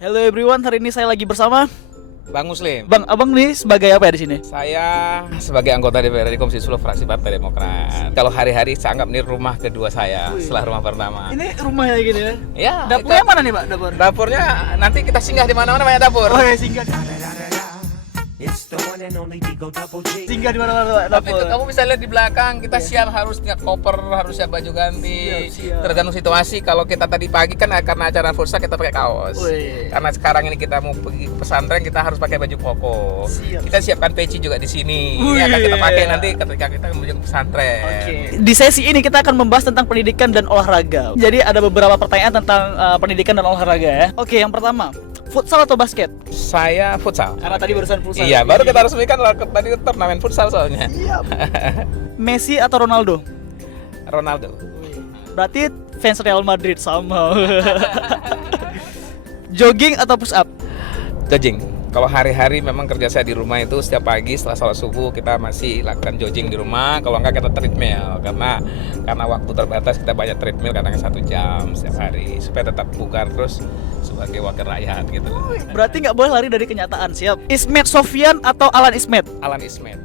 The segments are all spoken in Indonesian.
Hello everyone, hari ini saya lagi bersama Bang Muslem. Bang, abang nih sebagai apa ya di sini? Saya sebagai anggota DPR-RI Komisi X fraksi Partai Demokrat. Kalau hari-hari saya anggap ini rumah kedua saya setelah rumah pertama. Ini rumahnya gini ya? Ya. Dapurnya mana nih Pak? Dapurnya nanti kita singgah di mana-mana banyak dapur. Oh ya, singgah. Singgah di mana-mana Pak? Tapi Dapur. itu kamu bisa lihat di belakang kita siap harus siap koper, harus siap baju ganti. Siap. Tergantung situasi. Kalau kita tadi pagi kan karena acara futsal kita pakai kaos. Wih. Karena sekarang ini kita mau pergi ke pesantren kita harus pakai baju koko. Siap. Kita siapkan peci juga di sini. Wih. Ini akan kita pakai nanti ketika kita menuju ke pesantren. Oke. Di sesi ini kita akan membahas tentang pendidikan dan olahraga. Jadi ada beberapa pertanyaan tentang pendidikan dan olahraga ya. Oke, yang pertama, futsal atau basket? Saya futsal. Karena tadi barusan futsal. Iya, baru kita resmikan tadi turnamen futsal soalnya. Siap. Messi atau Ronaldo? Ronaldo. Berarti fans Real Madrid sama. Jogging atau push up? Jogging. Kalau hari-hari memang kerja saya di rumah itu setiap pagi setelah sholat subuh kita masih lakukan jogging di rumah. Kalau enggak kita treadmill karena waktu terbatas kita banyak treadmill kadang 1 jam setiap hari supaya tetap bugar terus sebagai wakil rakyat gitu. Berarti nggak boleh lari dari kenyataan, siap. Ismet Sofyan atau Alan Ismet? Alan Ismet.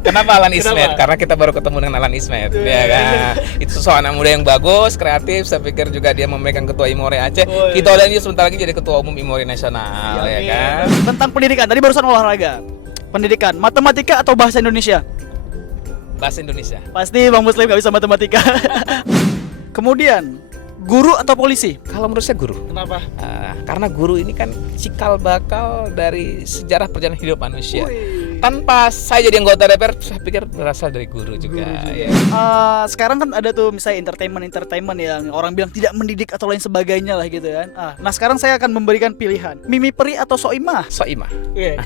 Kenapa Alan Ismet? Karena kita baru ketemu dengan Alan Ismet, ya kan? Itu seorang anak muda yang bagus, kreatif. Saya pikir juga dia memegang ketua IMORE Aceh. Kita lihat dia sebentar lagi jadi ketua umum IMORE nasional, ya kan? Tentang pendidikan, tadi barusan olahraga. Pendidikan, matematika atau bahasa Indonesia? Bahasa Indonesia. Pasti Bang Muslem nggak bisa matematika. Kemudian, guru atau polisi? Kalau menurut saya guru. Kenapa? Karena guru ini kan cikal bakal dari sejarah perjalanan hidup manusia. Tanpa saya jadi anggota DPR, saya pikir berasal dari guru juga. Ya. Sekarang kan ada tuh misalnya entertainment yang orang bilang tidak mendidik atau lain sebagainya lah gitu kan. Nah sekarang saya akan memberikan pilihan, Mimi Peri atau Soimah? Soimah. Yeah,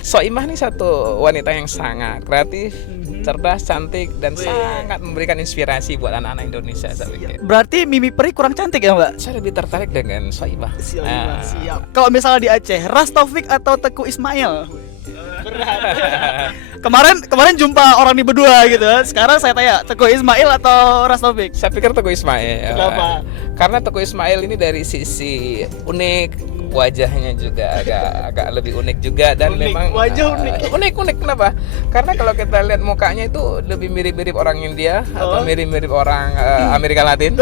Soimah ini satu wanita yang sangat kreatif, cerdas, cantik, dan sangat memberikan inspirasi buat anak-anak Indonesia. Saya pikir. Berarti Mimi Peri kurang cantik ya Mbak? Saya lebih tertarik dengan Soimah. Siap. Kalau misalnya di Aceh, Ras Taufik atau Teguh Ismail? Kemarin jumpa orang di berdua gitu. Sekarang saya tanya, Teguh Ismail atau Ras Taufik? Saya pikir Teguh Ismail. Kenapa? Karena Teguh Ismail ini dari sisi unik, wajahnya juga agak lebih unik juga dan memang wajah unik. Kenapa? Karena kalau kita lihat mukanya itu lebih mirip-mirip orang India atau mirip-mirip orang Amerika Latin.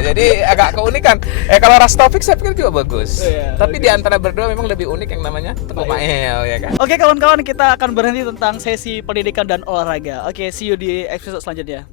Jadi agak keunikan. Kalau Ras Taufik saya pikir juga bagus. Tapi di antara berdua memang lebih unik yang namanya Teguh Ismail, ya kan? Oke kawan-kawan, kita akan berhenti tentang sesi pendidikan dan olahraga. Oke, see you di episode selanjutnya.